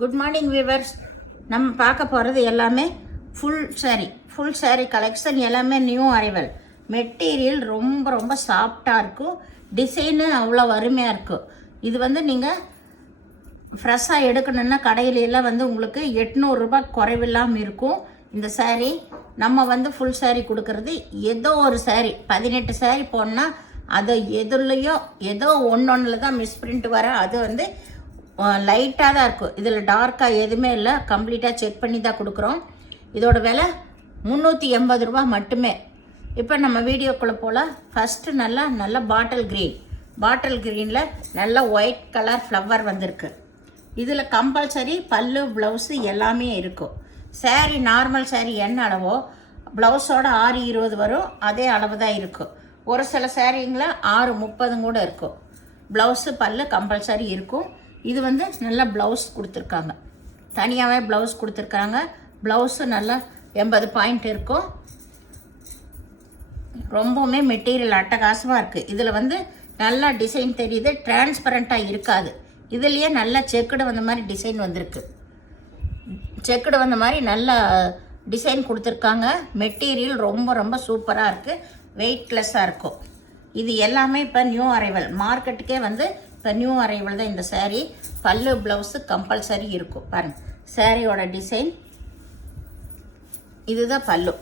Good morning viewers. நம்ம பார்க்க போகிறது எல்லாமே ஃபுல் saree கலெக்ஷன். எல்லாமே நியூ அரைவல். மெட்டீரியல் ரொம்ப ரொம்ப சாஃப்டாக இருக்கும். டிசைனு அவ்வளோ அருமையாக இருக்கும். இது வந்து நீங்கள் ஃப்ரெஷ்ஷாக எடுக்கணுன்னா கடையிலெல்லாம் வந்து உங்களுக்கு 800 ரூபாய் குறைவில்லாமல் இருக்கும். இந்த saree நம்ம வந்து ஃபுல் saree கொடுக்கறது ஏதோ ஒரு saree 18 saree போனால் அது எதுலேயோ ஏதோ ஒன்றில் தான் மிஸ்பிரிண்ட் வர. அது வந்து லைட்டாக தான் இருக்கும். இதில் டார்க்காக எதுவுமே இல்லை. கம்ப்ளீட்டாக செக் பண்ணி தான் கொடுக்குறோம். இதோட விலை 380 ரூபா மட்டுமே. இப்போ நம்ம வீடியோக்குள்ளே போகலாம். ஃபஸ்ட்டு நல்ல பாட்டில் க்ரீனில் நல்ல ஒயிட் கலர் ஃப்ளவர் வந்திருக்கு. இதில் கம்பல்சரி பல்லு ப்ளவுஸு எல்லாமே இருக்கும். saree நார்மல் saree என்ன அளவோ ப்ளவுஸோட 620 வரும். அதே அளவு தான் இருக்கும். ஒரு சில சாரீங்களில் 630 கூட இருக்கும். ப்ளவுஸு பல்லு கம்பல்சரி இருக்கும். இது வந்து நல்லா ப்ளவுஸ் கொடுத்துருக்காங்க. தனியாகவே ப்ளவுஸ் கொடுத்துருக்காங்க. ப்ளவுஸு நல்லா 80 பாயிண்ட் இருக்கும். ரொம்பவுமே மெட்டீரியல் அட்டகாசமாக இருக்குது. இதில் வந்து நல்லா டிசைன் தெரியுது. டிரான்ஸ்பரண்ட்டாக இருக்காது. இதுலேயே நல்லா செக்குடு வந்த மாதிரி டிசைன் வந்திருக்கு. செக்குடு வந்த மாதிரி நல்ல டிசைன் கொடுத்துருக்காங்க. மெட்டீரியல் ரொம்ப ரொம்ப சூப்பராக இருக்குது. வெயிட்லெஸ்ஸாக இருக்கும். இது எல்லாமே இப்போ நியூ அரைவல். மார்க்கெட்டுக்கே வந்து இப்போ நியூ அரைவல் தான் இந்த saree. பல்லு ப்ளவுஸு கம்பல்சரி இருக்கும். பாருங்கள் சாரியோட டிசைன். இதுதான் பல்லு.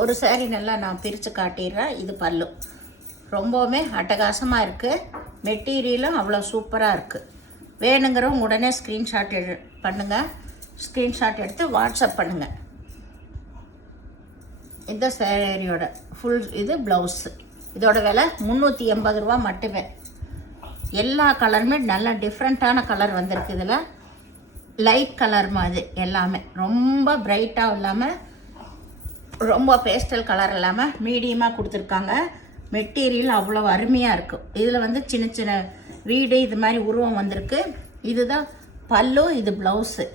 ஒரு saree நல்லா நான் பிரித்து காட்டிடுறேன். இது பல்லு. ரொம்பவுமே அட்டகாசமாக இருக்குது. மெட்டீரியலும் அவ்வளோ சூப்பராக இருக்குது. வேணுங்கிறவங்க உடனே ஸ்க்ரீன்ஷாட் பண்ணுங்கள். ஸ்க்ரீன்ஷாட் எடுத்து வாட்ஸ்அப் பண்ணுங்கள். இந்த சாரியோட இது ப்ளவுஸு. இதோட விலை 380 ரூபா மட்டுமே. எல்லா கலருமே நல்ல டிஃப்ரெண்ட்டான கலர் வந்திருக்கு. இதில் லைட் கலர் மாதிரி எல்லாமே ரொம்ப பிரைட்டாக இல்லாமல் ரொம்ப பேஸ்டல் கலர் இல்லாமல் மீடியமாக கொடுத்துருக்காங்க. மெட்டீரியல் அவ்வளோ அருமையாக இருக்கும். இதில் வந்து சின்ன சின்ன வீடு இது மாதிரி உருவம் வந்திருக்கு. இதுதான் பல்லு, இது ப்ளவுஸு.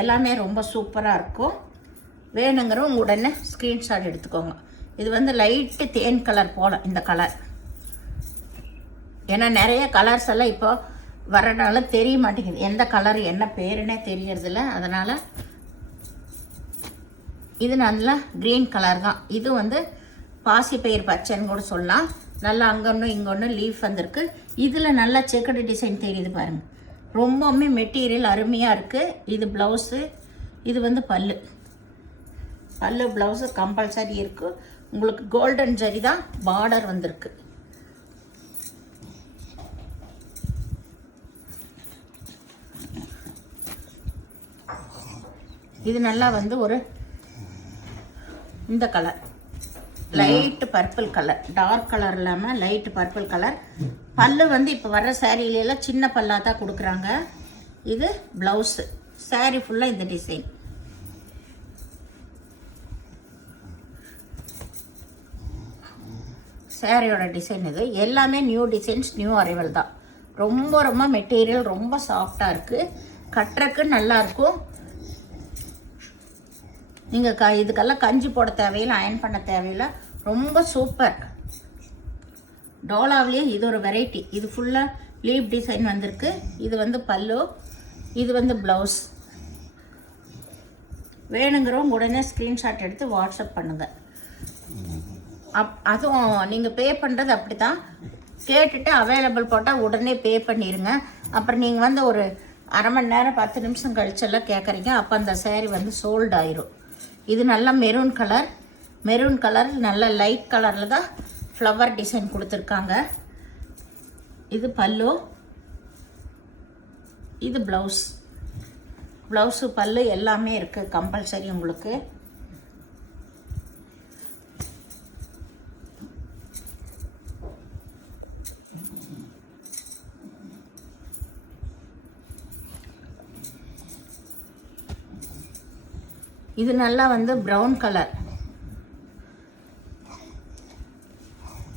எல்லாமே ரொம்ப சூப்பராக இருக்கும். வேணுங்கிறவங்க உடனே ஸ்க்ரீன்ஷாட் எடுத்துக்கோங்க. இது வந்து லைட்டு தேன் கலர் போல் இந்த கலர். ஏன்னா நிறைய கலர்ஸ் எல்லாம் இப்போ வரனால தெரிய மாட்டேங்குது. எந்த கலர் என்ன பேருன்னே தெரியறதில்ல. அதனால் இது நல்லா க்ரீன் கலர் தான். இது வந்து பாசிப்பயிர் பச்சைன்னு கூட சொல்லலாம். நல்லா அங்கொன்று இங்கொன்று லீஃப் வந்திருக்கு. இதில் நல்லா செக்குடு டிசைன் தெரியுது பாருங்கள். ரொம்பவுமே மெட்டீரியல் அருமையாக இருக்குது. இது ப்ளவுஸு. இது வந்து பல்லு ப்ளவுஸு கம்பல்சரி இருக்குது. உங்களுக்கு கோல்டன் ஜரி தான் பார்டர் வந்திருக்கு. இது நல்லா வந்து ஒரு இந்த colour light purple colour, dark colour இல்லாமல் லைட்டு பர்பிள் கலர். பல்லு வந்து இப்போ வர்ற சாரீலாம் சின்ன பல்லாக தான் கொடுக்குறாங்க. இது ப்ளவுஸு. saree ஃபுல்லாக இந்த டிசைன். சாரியோட டிசைன் இது. எல்லாமே நியூ டிசைன்ஸ், நியூ அரைவல் தான். ரொம்ப ரொம்ப மெட்டீரியல் ரொம்ப சாஃப்டாக இருக்குது. கட்டுறக்கு நல்லாயிருக்கும். நீங்கள் இதுக்கெல்லாம் கஞ்சி போட தேவையில்லை, அயன் பண்ண தேவையில்லை. ரொம்ப சூப்பர். டோலாவிலேயே இது ஒரு வெரைட்டி. இது ஃபுல்லாக லீப் டிசைன் வந்திருக்கு. இது வந்து பல்லு, இது வந்து ப்ளவுஸ். வேணுங்கிறவங்க உடனே ஸ்க்ரீன்ஷாட் எடுத்து வாட்ஸ்அப் பண்ணுங்கள். அதுவும் நீங்கள் பே பண்ணுறது அப்படி தான். கேட்டுட்டு அவைலபிள் போட்டால் உடனே பே பண்ணிடுங்க. அப்புறம் நீங்கள் வந்து ஒரு அரை மணி நேரம் 10 நிமிஷம் கழிச்செல்லாம் கேட்குறீங்க. அப்போ அந்த saree வந்து சோல்ட் ஆயிரும். இது நல்லா மெரூன் கலர் நல்ல லைட் கலரில் தான் ஃப்ளவர் டிசைன் கொடுத்துருக்காங்க. இது பல்லு, இது ப்ளவுஸு பல்லு எல்லாமே இருக்குது கம்பல்சரி உங்களுக்கு. இது நல்லா வந்து ப்ரௌன் கலர்.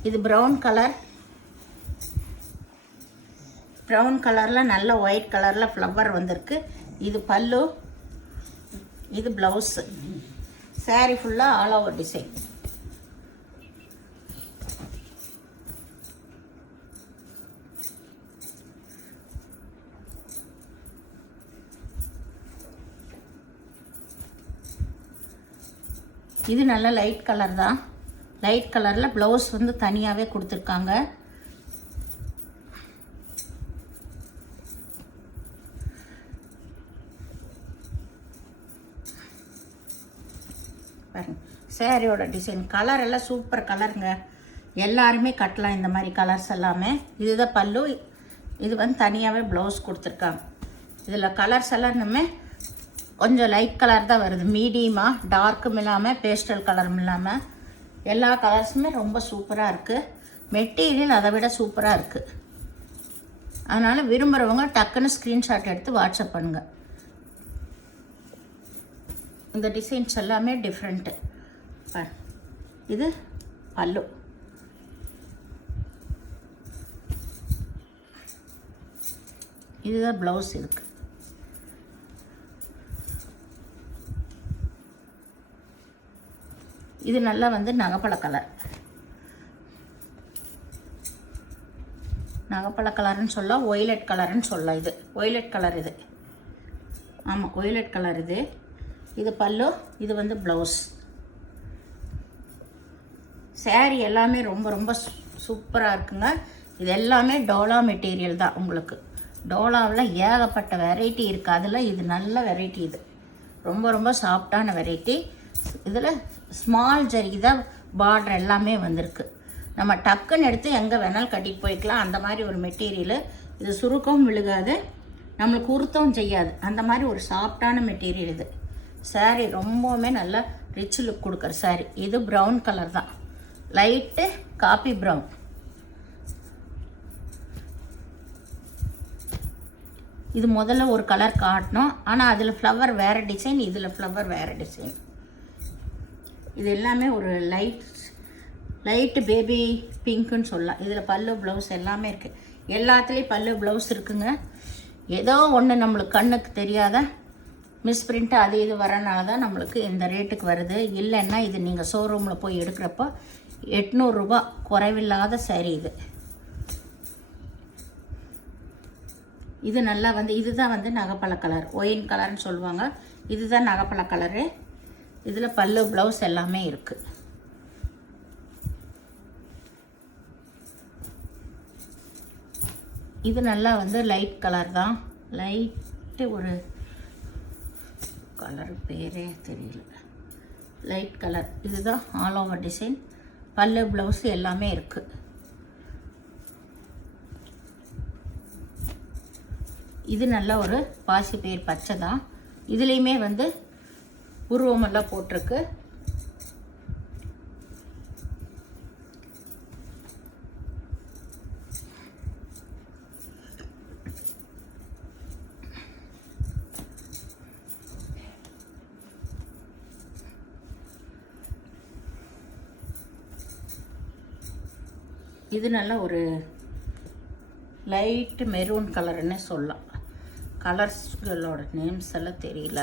இது ப்ரௌன் கலரில் நல்ல ஒயிட் கலரில் ஃப்ளவர் வந்திருக்கு. இது பல்லு, இது ப்ளவுஸு. saree ஃபுல்லாக ஆல் ஓவர் டிசைன். இது நல்ல லைட் கலர் தான். லைட் கலரில் ப்ளவுஸ் வந்து தனியாகவே கொடுத்துருக்காங்க. பாருங்க சேரீயோட டிசைன், கலர் எல்லாம் சூப்பர் கலருங்க. எல்லாருமே கட்டலாம் இந்த மாதிரி கலர்ஸ் எல்லாமே. இதுதான் பல்லு. இது வந்து தனியாகவே ப்ளவுஸ் கொடுத்துருக்காங்க. இதில் கலர்ஸ் எல்லாம் இன்னுமே கொஞ்சம் லைட் கலர் தான் வருது. மீடியமாக டார்க்கும் இல்லாமல் பேஸ்டல் கலரும் இல்லாமல் எல்லா கலர்ஸுமே ரொம்ப சூப்பராக இருக்குது. மெட்டீரியல் அதை விட சூப்பராக இருக்குது. அதனால் விரும்புகிறவங்க டக்குன்னு ஸ்க்ரீன்ஷாட் எடுத்து வாட்ஸ்அப் பண்ணுங்கள். இந்த டிசைன்ஸ் எல்லாமே டிஃப்ரெண்ட்டு. இது பல்லு. இதுதான் ப்ளவுஸ் இருக்குது. இது நல்லா வந்து நகைப்பழ கலர். நகைப்பழ கலர்னு சொல்ல, ஒய்லெட் கலர்னு சொல்ல. இது ஒய்லெட் கலர். இது ஆமாம் ஒய்லெட் கலர். இது பல்லு. இது வந்து ப்ளவுஸ். சேரீ எல்லாமே ரொம்ப ரொம்ப சூப்பராக இருக்குங்க. இது எல்லாமே டோலா மெட்டீரியல் தான். உங்களுக்கு டோலாவில் ஏகப்பட்ட வெரைட்டி இருக்குது. அதில் இது நல்ல வெரைட்டி. இது ரொம்ப ரொம்ப சாஃப்டான வெரைட்டி. இதில் ஸ்மால் ஜரிகை தான் பார்டர் எல்லாமே வந்திருக்கு. நம்ம டக்குன்னு எடுத்து எங்கே வேணாலும் கட்டிட்டு போய்க்கலாம். அந்த மாதிரி ஒரு மெட்டீரியலு. இது சுருக்கவும் விழுகாது, நம்மளுக்கு உருத்தவும் செய்யாது. அந்த மாதிரி ஒரு சாஃப்டான மெட்டீரியல் இது. சாரீ ரொம்பவுமே நல்லா ரிச் லுக் கொடுக்குற சாரீ. இது ப்ரௌன் கலர் தான், லைட்டு காப்பி ப்ரௌன். இது முதல்ல ஒரு கலர் காட்டணும், ஆனால் அதில் ஃப்ளவர் வேறு டிசைன், இதில் ஃப்ளவர் வேறு டிசைன். இது எல்லாமே ஒரு லைட்டு பேபி பிங்க்குன்னு சொல்லலாம். இதில் பல்லு ப்ளவுஸ் எல்லாமே இருக்குது. எல்லாத்துலேயும் பல்லு ப்ளவுஸ் இருக்குங்க. ஏதோ ஒன்று நம்மளுக்கு கண்ணுக்கு தெரியாத மிஸ்பிரிண்ட்டு அது இது வரனால தான் நம்மளுக்கு இந்த ரேட்டுக்கு வருது. இல்லைன்னா இது நீங்கள் ஷோரூமில் போய் எடுக்கிறப்போ 800 ரூபா குறைவில்லாத சாரீ இது. இது நல்லா வந்து இதுதான் வந்து நகைப்பழ கலர், ஒயின் கலர்னு சொல்லுவாங்க. இதுதான் நகைப்பழ கலரு. இதில் பல்லு ப்ளவுஸ் எல்லாமே இருக்குது. இது நல்லா வந்து லைட் கலர் தான். லைட்டு ஒரு கலர் பேரே தெரியல, லைட் கலர். இதுதான் ஆல் ஓவர் டிசைன். பல்லு ப்ளவுஸ் எல்லாமே இருக்குது. இது நல்ல ஒரு பாசிப்பயிர் பச்சை தான். இதுலேயுமே வந்து உருவமெல்லாம் போட்டிருக்கு. இது நல்ல ஒரு லைட்டு மெரூன் கலர்னே சொல்லலாம். கலர்ஸ்களோட நேம்ஸ் எல்லாம் தெரியல.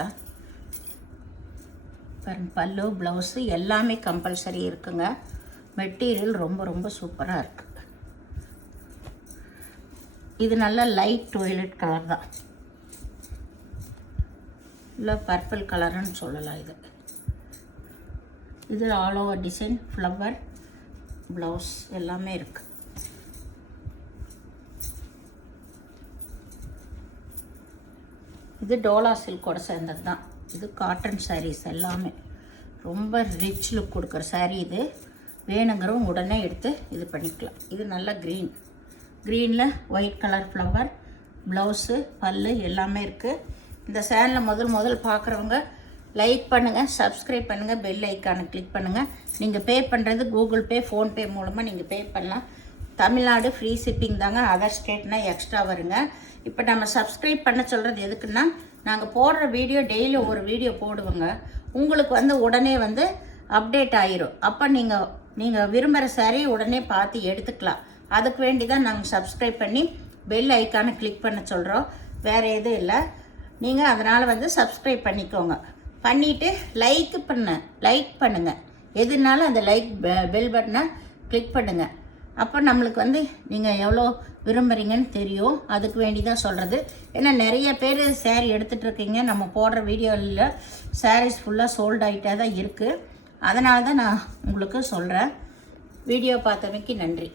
பல்லு ப்ளவுஸு எல்லாமே கம்பல்சரி இருக்குங்க. மெட்டீரியல் ரொம்ப ரொம்ப சூப்பராக இருக்குது. இது நல்ல லைட் வயலட் கலர் தான், இல்லை பர்பிள் கலருன்னு சொல்லலாம். இது all over design, flower blouse எல்லாமே இருக்குது. இது டோலா சில்கோட சேர்ந்தது தான். இது காட்டன் சாரீஸ் எல்லாமே ரொம்ப ரிச் லுக் கொடுக்குற சாரீ. இது வேணுங்கிறவங்க உடனே எடுத்து இது பண்ணிக்கலாம். இது நல்ல க்ரீனில் ஒயிட் கலர் ஃப்ளவர், ப்ளவுஸு, பல்லு எல்லாமே இருக்குது. இந்த சேனலை முதல் பார்க்குறவங்க லைக் பண்ணுங்கள், சப்ஸ்கிரைப் பண்ணுங்கள், பெல் ஐக்கானை கிளிக் பண்ணுங்கள். நீங்கள் பே பண்ணுறது கூகுள் பே, ஃபோன்பே மூலமாக நீங்கள் பே பண்ணலாம். தமிழ்நாடு ஃப்ரீ ஷிப்பிங் தாங்க. அதர் ஸ்டேட்னா எக்ஸ்ட்ரா வருங்க. இப்போ நம்ம சப்ஸ்கிரைப் பண்ண சொல்கிறது எதுக்குன்னா, நாங்கள் போடுற வீடியோ டெய்லி ஒரு வீடியோ போடுவோங்க. உங்களுக்கு வந்து உடனே வந்து அப்டேட் ஆயிரும். அப்போ நீங்கள் விரும்புகிற சாரீ உடனே பார்த்து எடுத்துக்கலாம். அதுக்கு வேண்டி தான் நாங்கள் சப்ஸ்கிரைப் பண்ணி பெல் ஐக்கானை கிளிக் பண்ண சொல்கிறோம். வேறு எதுவும் இல்லை. நீங்கள் அதனால் வந்து சப்ஸ்கிரைப் பண்ணிக்கோங்க. பண்ணிவிட்டு லைக் பண்ணுங்கள். எதுனாலும் அந்த லைக் பெல் பட்டனை கிளிக் பண்ணுங்கள். அப்போ நம்மளுக்கு வந்து நீங்கள் எவ்வளோ விரும்புகிறீங்கன்னு தெரியும். அதுக்கு வேண்டி தான் சொல்கிறது. ஏன்னா நிறைய பேர் சேரீ எடுத்துகிட்டு இருக்கீங்க. நம்ம போடுற வீடியோவில் சாரீஸ் ஃபுல்லாக சோல்ட் ஆகிட்டே தான் இருக்குது. அதனால தான் நான் உங்களுக்கு சொல்கிறேன். வீடியோ பார்த்தமைக்கு நன்றி.